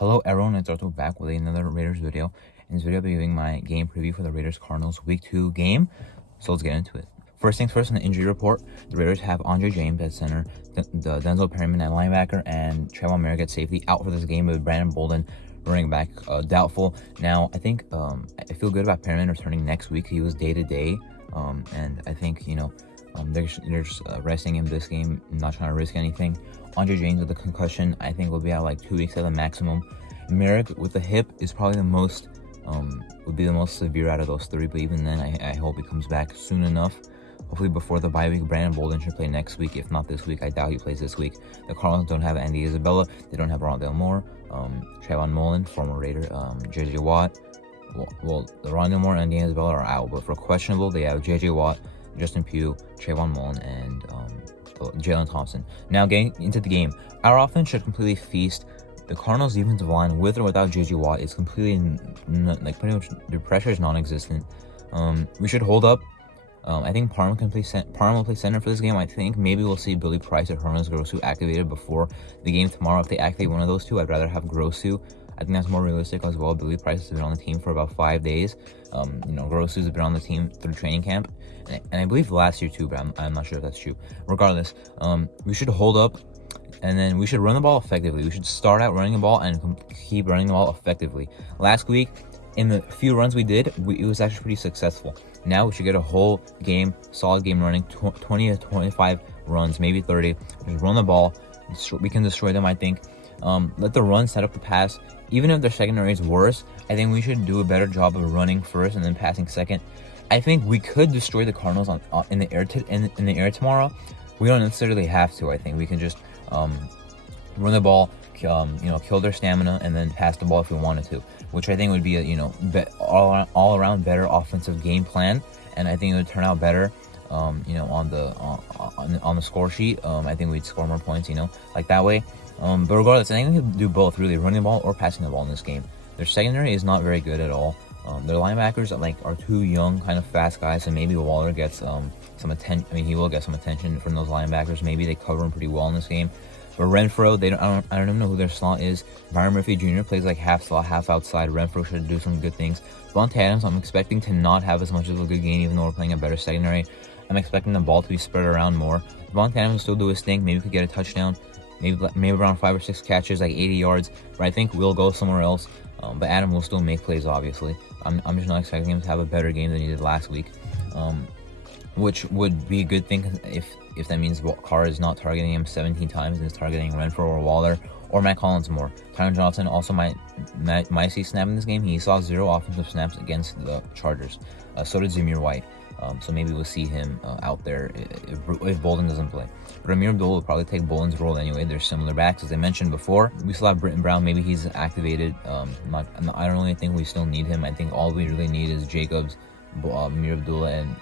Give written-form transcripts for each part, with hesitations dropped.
Hello everyone, it's Arthur back with another Raiders video. In this video, I'll be giving my game preview for the Raiders-Cardinals Week 2 game. So let's get into it. First things first, on the injury report, the Raiders have Andre James at center, the Denzel Perryman at linebacker, and Trayvon Merrick at safety out for this game, with Brandon Bolden running back doubtful. Now, I think I feel good about Perryman returning next week. He was day-to-day, and I think, they're just resting him this game, not trying to risk anything. Andre James with the concussion, I think will be out like 2 weeks at the maximum. Merrick with the hip is probably the most, would be the most severe out of those three, but even then, I hope he comes back soon enough. Hopefully before the bye week. Brandon Bolden should play next week, if not this week. I doubt he plays this week. The Cardinals don't have Andy Isabella, they don't have Rondale Moore, Trayvon Mullen, former Raider, JJ Watt. Well, the Rondale Moore and Andy Isabella are out, but for questionable, they have JJ Watt, Justin Pugh, Trayvon Mullen, and Jalen Thompson. Now, getting into the game, our offense should completely feast. The Cardinals' defensive line, with or without JJ Watt, is completely pretty much the pressure is non-existent. We should hold up. I think Parham will play center for this game. I think maybe we'll see Billy Price or Hermes Grosu activated before the game tomorrow. If they activate one of those two, I'd rather have Grosu. I think that's more realistic as well. Billy Price has been on the team for about 5 days. Grosu's been on the team through training camp, and I believe last year too, but I'm not sure if that's true. Regardless, we should hold up, and then we should run the ball effectively. We should start out running the ball and keep running the ball effectively. Last week, in the few runs we did, it was actually pretty successful. Now we should get a whole game, solid game running, 20 to 25 runs, maybe 30. Just run the ball. We can destroy them, I think. Let the run set up the pass. Even if their secondary is worse, I think we should do a better job of running first and then passing second. I think we could destroy the Cardinals in the air tomorrow. We don't necessarily have to. I think we can just run the ball, kill their stamina, and then pass the ball if we wanted to, which I think would be a all around better offensive game plan, and I think it would turn out better. On the score sheet, I think we'd score more points, like that way. But regardless, I think we can do both, really, running the ball or passing the ball in this game. Their secondary is not very good at all. Their linebackers are two young, kind of fast guys, and maybe Waller gets some attention. I mean, he will get some attention from those linebackers. Maybe they cover him pretty well in this game. But Renfro, I don't even know who their slot is. Byron Murphy Jr. plays like half slot, half outside. Renfro should do some good things. Devontae Adams, I'm expecting to not have as much of a good game, even though we're playing a better secondary. I'm expecting the ball to be spread around more. Devontae Adams will still do his thing. Maybe we could get a touchdown. Maybe around 5 or 6 catches, like 80 yards. But I think we'll go somewhere else. But Adam will still make plays, obviously. I'm just not expecting him to have a better game than he did last week. Which would be a good thing if that means Carr is not targeting him 17 times and is targeting Renfro or Waller or Matt Collins more. Tyron Johnson also might see snap in this game. He saw 0 offensive snaps against the Chargers. So did Zamir White. So maybe we'll see him out there if Bolden doesn't play. But Amir Abdullah will probably take Bolden's role anyway. They're similar backs, as I mentioned before. We still have Britton Brown. Maybe he's activated. I don't really think we still need him. I think all we really need is Jacobs, Amir Abdullah, and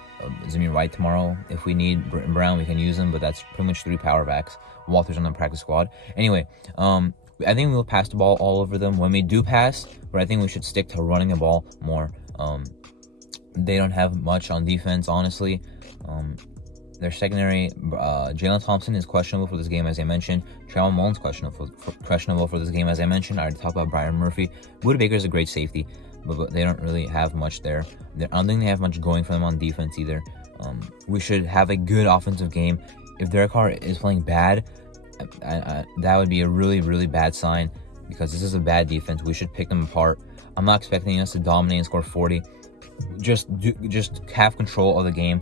Zamir White tomorrow. If we need Britton Brown, we can use him, but that's pretty much 3 power backs. Walter's on the practice squad. Anyway, I think we'll pass the ball all over them when we do pass, but I think we should stick to running the ball more. They don't have much on defense, honestly. Their secondary, Jalen Thompson is questionable for this game, as I mentioned. Trayvon Mullen's questionable for this game, as I mentioned. I already talked about Byron Murphy. Budda Baker is a great safety, but they don't really have much there. I don't think they have much going for them on defense either. We should have a good offensive game. If Derek Carr is playing bad, that would be a really, really bad sign, because this is a bad defense. We should pick them apart. I'm not expecting us to dominate and score 40. Just have control of the game.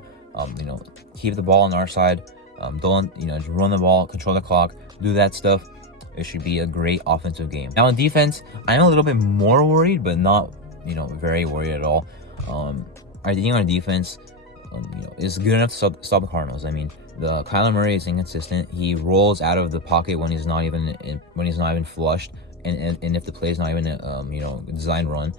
Keep the ball on our side. Don't just run the ball, control the clock, do that stuff. It should be a great offensive game. Now on defense, I'm a little bit more worried, but not very worried at all. I think our defense is good enough to stop the Cardinals. I mean, the Kyler Murray is inconsistent. He rolls out of the pocket when he's not even flushed, and if the play is not even a design run.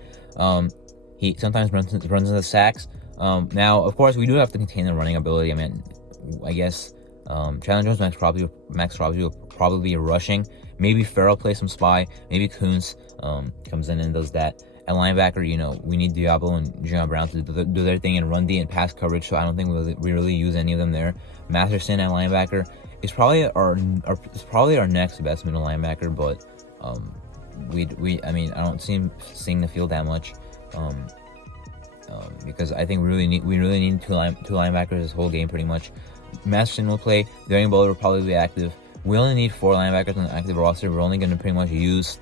He sometimes runs into sacks. Now, of course, we do have to contain the running ability. I mean, I guess Chandler Jones, Max Crosby will probably be rushing. Maybe Farrell plays some spy. Maybe Kuntz comes in and does that. At linebacker, we need Diablo and Jalen Brown to do their thing and run D and pass coverage. So I don't think we really use any of them there. Masterson at linebacker is probably our next best middle linebacker, but I mean, I don't see him seeing the field that much. Because I think we really need two linebackers this whole game pretty much. Masterson will play. Darren Bowler will probably be active. We only need 4 linebackers on the active roster. We're only going to pretty much use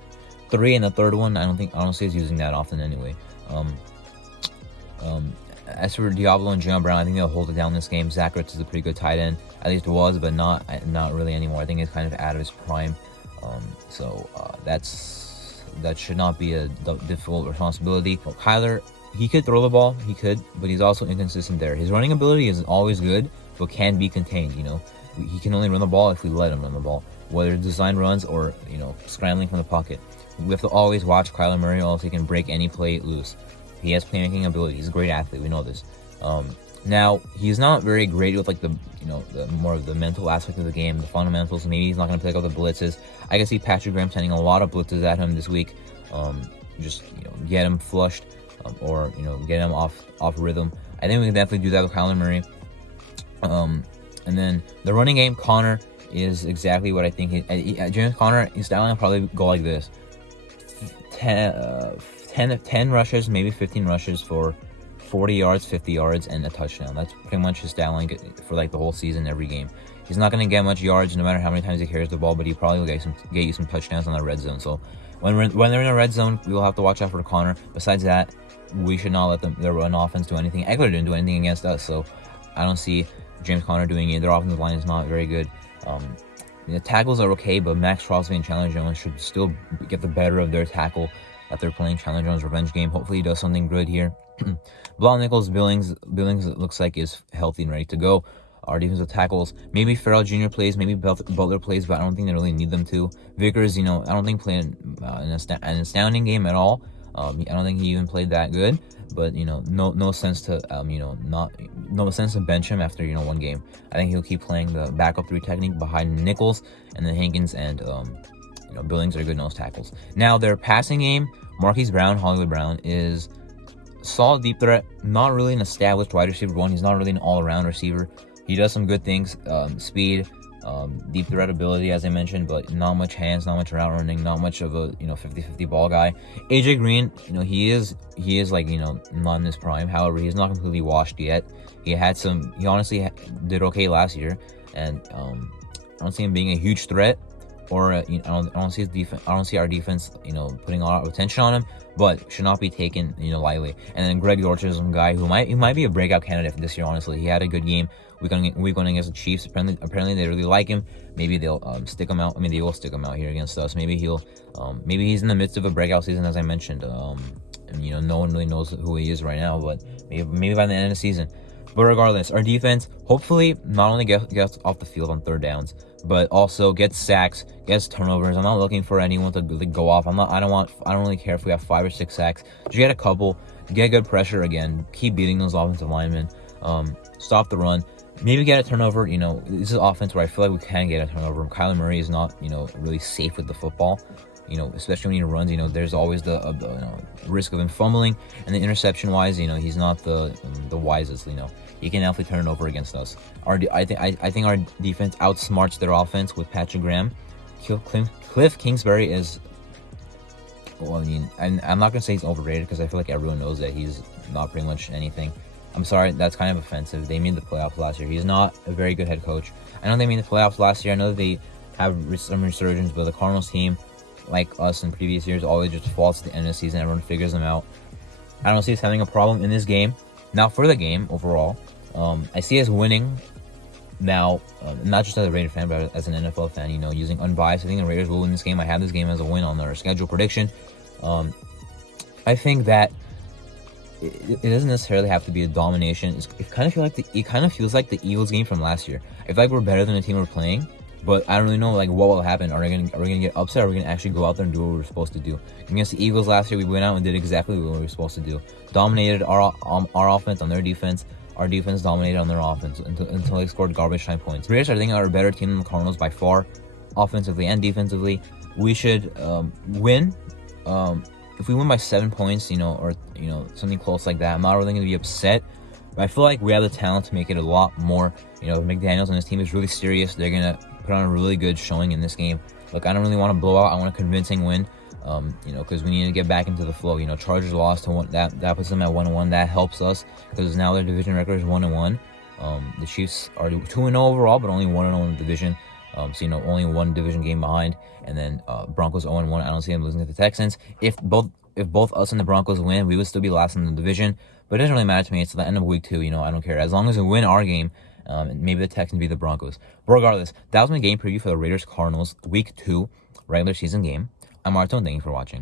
3 in the third one. I don't see us using that often anyway. As for Diablo and Jalen Brown, I think they'll hold it down this game. Zach Ertz is a pretty good tight end, at least was, but not really anymore. I think he's kind of out of his prime. That should not be a difficult responsibility. Kyler, he could throw the ball, but he's also inconsistent there. His running ability is always good, but can be contained. He can only run the ball if we let him run the ball, whether it's design runs or scrambling from the pocket. We have to always watch Kyler Murray, or else he can break any play loose. He has playmaking ability. He's a great athlete. We know this. Now he's not very great with the more of the mental aspect of the game, the fundamentals. Maybe he's not going to pick up the blitzes. I can see Patrick Graham sending a lot of blitzes at him this week. Just get him flushed, or get him off rhythm. I think we can definitely do that with Kyler Murray. And then the running game, Connor is exactly what I think. James Conner, his styling will probably go like this: 10 rushes, maybe 15 rushes for 40 yards, 50 yards, and a touchdown. That's pretty much his styling for the whole season, every game. He's not going to get much yards no matter how many times he carries the ball, but he probably will get you some touchdowns on the red zone. So when they're in the red zone, we will have to watch out for Connor. Besides that, we should not let their run offense do anything. Eckler didn't do anything against us, so I don't see James Conner doing it. Their offensive line is not very good. The tackles are okay, but Max Crosby and Chandler Jones should still get the better of their tackle that they're playing Chandler Jones' revenge game. Hopefully he does something good here. Blau Nichols, Billings looks like is healthy and ready to go. Our defensive tackles, maybe Farrell Jr. plays, maybe Butler plays, but I don't think they really need them to. Vickers, I don't think played an astounding game at all. I don't think he even played that good, but no sense to no sense to bench him after one game. I think he'll keep playing the backup 3 technique behind Nichols, and then Hankins and Billings are good nose tackles. Now their passing game, Marquise Brown, Hollywood Brown, is solid deep threat, not really an established wide receiver one. He's not really an all-around receiver. He does some good things, speed, deep threat ability, as I mentioned, but not much hands, not much route running, not much of a 50-50 ball guy. AJ Green, he is not in his prime. However, he's not completely washed yet. He honestly did okay last year, and I don't see him being a huge threat, or I don't see his defense. I don't see our defense, putting a lot of attention on him, but should not be taken, lightly. And then Greg Dortch is some guy who might be a breakout candidate this year. Honestly, he had a good game week one against the Chiefs. Apparently they really like him. Maybe they'll stick him out. I mean, they will stick him out here against us. Maybe maybe he's in the midst of a breakout season, as I mentioned. And no one really knows who he is right now, but maybe by the end of the season. But regardless, our defense hopefully not only gets off the field on third downs, but also gets sacks, gets turnovers. I'm not looking for anyone to go off. I don't really care if we have 5 or 6 sacks. Just get a couple, get good pressure again, keep beating those offensive linemen, stop the run, maybe get a turnover. This is an offense where I feel like we can get a turnover. Kyler Murray is not, really safe with the football. Especially when he runs, there's always the risk of him fumbling, and the interception wise, he's not the wisest. He can definitely turn it over against us. I think our defense outsmarts their offense with Patrick Graham. Cliff Kingsbury is, and I'm not gonna say he's overrated because I feel like everyone knows that he's not pretty much anything. I'm sorry, that's kind of offensive. They made the playoffs last year. He's not a very good head coach. I know they made the playoffs last year. I know they have some resurgence, but the Cardinals team, like us in previous years, always just falls to the end of the season. Everyone figures them out. I don't see us having a problem in this game. Now, for the game overall, I see us winning now, not just as a Raider fan, but as an NFL fan, using unbiased. I think the Raiders will win this game. I have this game as a win on our schedule prediction. I think that it doesn't necessarily have to be a domination. It kind of feels like the Eagles game from last year. I feel like we're better than the team we're playing, but I don't really know what will happen. Are we gonna get upset? Or are we gonna actually go out there and do what we were supposed to do? Against the Eagles last year, we went out and did exactly what we were supposed to do. Dominated our offense on their defense. Our defense dominated on their offense until they scored garbage time points. Raiders, I think, are a better team than the Cardinals by far, offensively and defensively. We should win. If we win by 7 points, or something close like that, I'm not really going to be upset. But I feel like we have the talent to make it a lot more. McDaniels and his team is really serious. They're going to put on a really good showing in this game. Look, I don't really want to blow out. I want a convincing win. because we need to get back into the flow. Chargers lost to one, that puts them at 1-1. That helps us because now their division record is 1-1. The Chiefs are 2-0 overall, but only 1-0 in the division. So only one division game behind, and then Broncos 0-1. I don't see them losing to the Texans. If both us and the Broncos win, we would still be last in the division. But it doesn't really matter to me. It's the end of week 2. I don't care as long as we win our game. Maybe the Texans beat the Broncos. But regardless, that was my game preview for the Raiders Cardinals week 2 regular season game. I'm Marto, and thank you for watching.